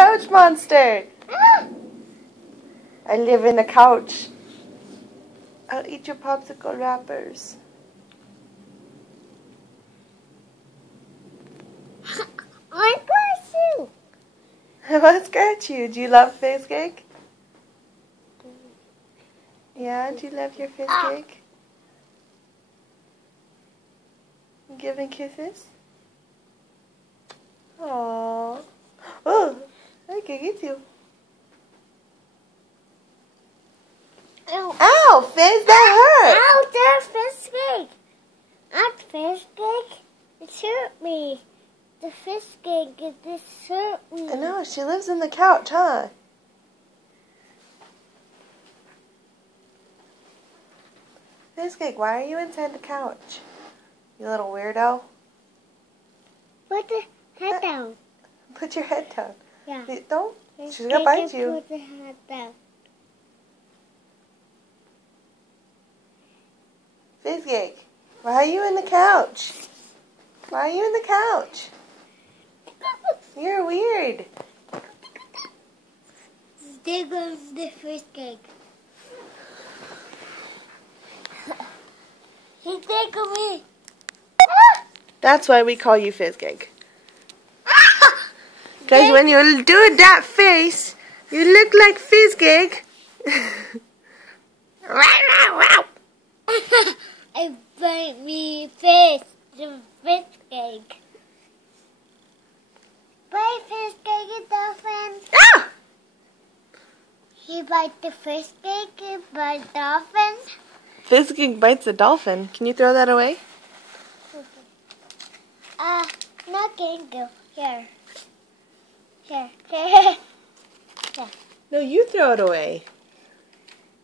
couch monster. I live in a couch. I'll eat your popsicle wrappers. I scratch you. What scratch you? Do you love fish cake? Yeah, do you love your fish cake? Giving kisses? Aww. Oh, I can get you. Ow. Ow, Fizz, that hurt. Ow, there's fish cake. Not fish cake. It hurt me. The fish cake, it hurt me. I know, she lives in the couch, huh? Fish cake, why are you inside the couch? You little weirdo. Put the head down. Put your head down. Yeah. Don't. Fish She's gonna cake bite and you. Put the head down. Fish cake, why are you in the couch? Why are you in the couch? You're weird. There goes the fish cake. He tickled me. That's why we call you Fizz Cake. Because when you do that face, you look like Fizz Cake. I bite me fish, the fish cake. Bite fish cake, dolphin. Ah! He bite the fish cake, he bite dolphin. Fizz Cake bites a dolphin. Can you throw that away? Not going to. Here. Here. No, you throw it away.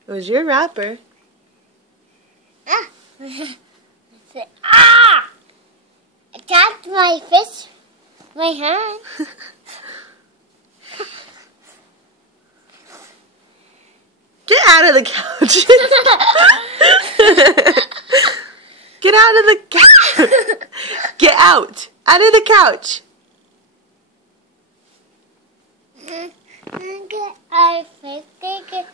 It was your wrapper. That's my fish. My hand. Get out of the couch. Get out of the couch. Get out. Out of the couch. I fish cake.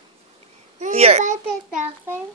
Here. Bite the dolphin.